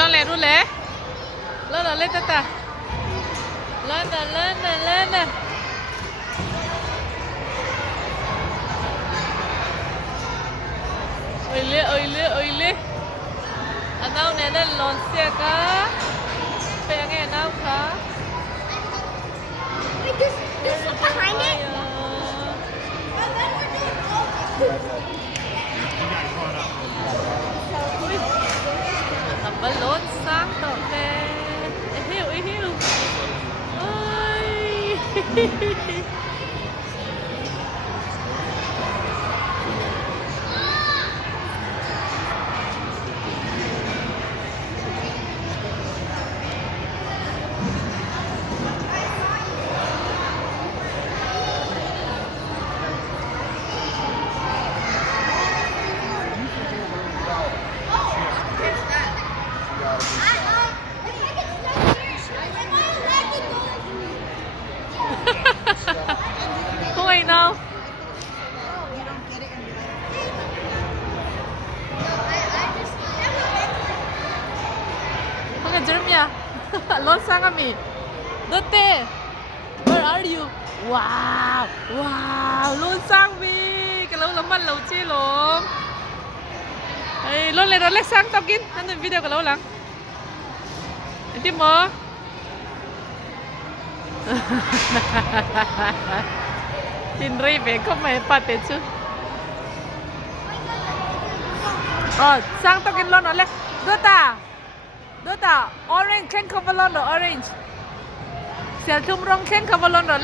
lo lẹ luôn lẹ lo lên ta ta lên nè ơi lê anh nào nè nên lon xe cá phải nghe nào cá Wait, this is behind it? Tập lốt sáng tỏ nè hiu ôi không ai nào không ai Jeremia lốt sang kami Dote where are you wow lốt sang vi cái lâu lắm ăn lâu chi lắm ấy lốt lên lét sang tao kín anh video cái lâu lắm tim mơ tin ri về không mày pate chứ sang tao kín lon rồi Dota orange can cover lon orange Sial tum rong can cover lon rồi